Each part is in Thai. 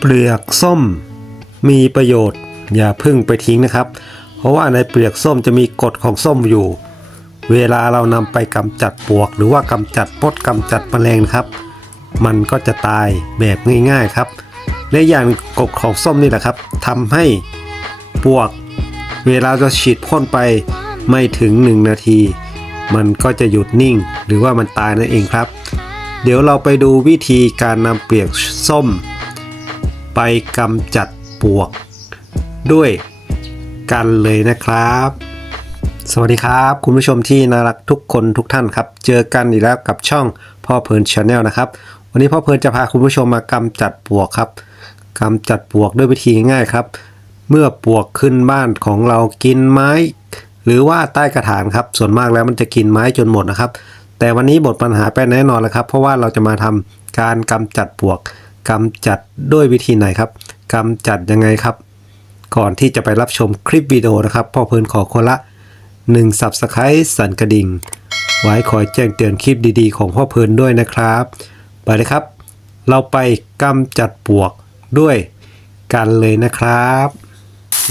เปลือกส้มมีประโยชน์ อย่าพึ่งไปทิ้งนะครับ เพราะว่าในเปลือกส้มจะมีกรดของส้มอยู่ เวลาเรานำไปกำจัดปวก หรือว่ากำจัดพดกำจัดแมลงนะครับ มันก็จะตายแบบง่ายๆครับและอย่างกรดของส้มนี่แหละครับทำให้ปวก เวลาเราฉีดพ่นไปไม่ถึง 1 นาที มันก็จะหยุดนิ่ง หรือว่ามันตายนั่นเองครับ เดี๋ยวเราไปดูวิธีการนำเปลือกส้ม ไปกำจัดปวก ด้วยกันเลยนะครับ สวัสดีครับ คุณผู้ชมที่น่ารักทุกคนทุกท่านครับ เจอกันอีกแล้วกับช่องพ่อเพลินชาแนลนะครับ วันนี้พ่อเพลินจะพาคุณผู้ชมมากำจัดปวกครับกำจัดปวกด้วยวิธีง่ายครับ เมื่อปวกขึ้นบ้านของเรากินไม้ หรือว่าใต้กระถางครับ ส่วนมากแล้วมันจะกินไม้จนหมดนะครับ แต่วันนี้หมดปัญหาไปแน่นอนแล้วครับ เพราะว่าเราจะมาทำการกำจัดปวก กำจัดด้วยวิธีไหนครับกำจัดยังไงครับ ก่อนที่จะไปรับชมคลิปวิดีโอนะครับพ่อเพลินขอคนละ1 Subscribe สั่นกระดิ่ง ไว้คอยแจ้งเตือนคลิปดีๆ ของพ่อเพลินด้วยนะครับ ไปเลยครับ เราไปกำจัดปวกด้วยกันเลยนะครับ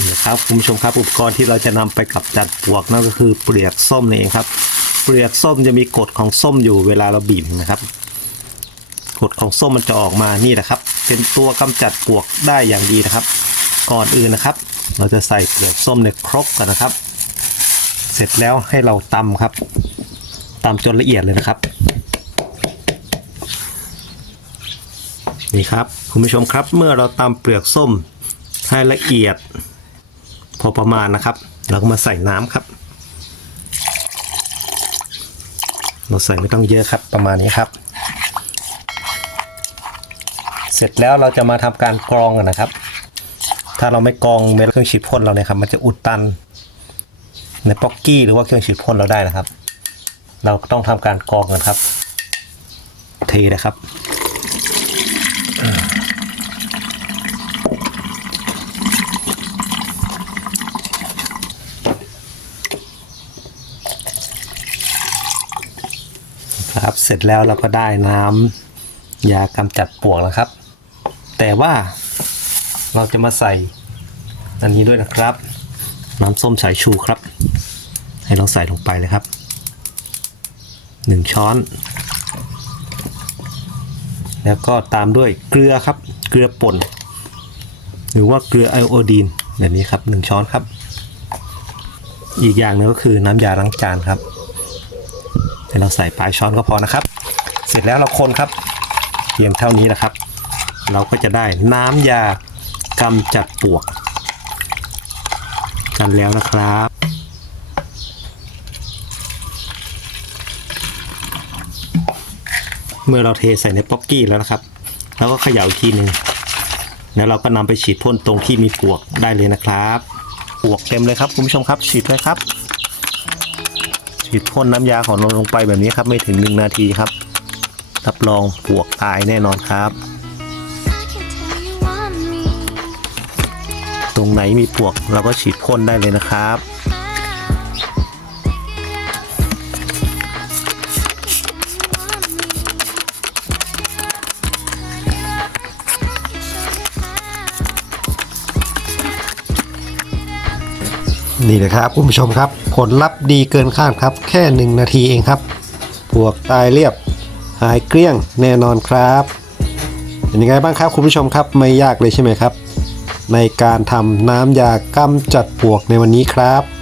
นะครับคุณผู้ชมครับอุปกรณ์ที่เราจะนำไปกับจัดปวกนั่นก็คือเปลือกส้มนี่เองครับ เปลือกส้มจะมีกรดของส้มอยู่เวลาเราบีบนะครับ กรดของส้มมันจะออกมานี่แหละครับ เป็นตัวกำจัดปวกได้อย่างดีนะครับ ก่อนอื่นนะครับ เราจะใส่เปลือกส้มในครกกันนะครับ เสร็จแล้วให้เราตำครับตำจนละเอียดเลยนะครับนี่ครับคุณผู้ชมครับเมื่อเราตำเปลือกส้มให้ละเอียด พอประมาณนะครับ เราก็มาใส่น้ำครับ เราใส่ไม่ต้องเยอะครับประมาณนี้ครับ เสร็จแล้วเราจะมาทำการกรองกันนะครับ ถ้าเราไม่กรองเม็ดเครื่องฉีดพ่นเราเนี่ยครับ มันจะอุดตัน ในป๊อกกี้หรือว่าเครื่องฉีดพ่นเราได้นะครับ เราต้องทำการกรองกันครับ เทนะครับครับเสร็จแล้วเราก็ได้น้ำยากำจัดปวกแล้วครับ แต่ว่าเราจะมาใส่อันนี้ด้วยนะครับ น้ำส้มสายชูครับ ให้เราใส่ลงไปเลยครับหนึ่งช้อน แล้วก็ตามด้วยเกลือครับ เกลือป่น หรือว่าเกลือไอโอดีนแบบนี้ครับหนึ่งช้อนครับ อีกอย่างหนึงก็คือน้ำยาล้างจานครับให้เราใส่ปลายช้อนก็พอนะครับ เสร็จแล้วเราคนครับเพียงเท่านี้นะครับ เราก็จะได้น้ำยากำจัดปวก กันแล้วนะครับ เมื่อเราเทใส่ในป๊อกกี้แล้วนะครับ แล้วก็เขย่าอีกทีหนึ่งแล้วเราก็นำไปฉีดพ่นตรงที่มีปวกได้เลยนะครับปวกเต็มเลยครับคุณผู้ชมครับฉีดเลยครับ ฉีดพ่นน้ำยาของเราลงไปแบบนี้ครับไม่ถึง1นาทีครับรับรองปวกตายแน่นอนครับ ตรงไหนมีปวกเราก็ฉีดพ่นได้เลยนะครับนี่นะครับคุณผู้ชมครับ ผลลัพธ์ดีเกินคาดครับ แค่ 1 นาทีเองครับปวกตายเรียบหายเกลี้ยงแน่นอนครับเป็นยังไงบ้างครับคุณผู้ชมครับไม่ยากเลยใช่ไหมครับ ในการทำน้ำยากำจัดปวกในวันนี้ครับ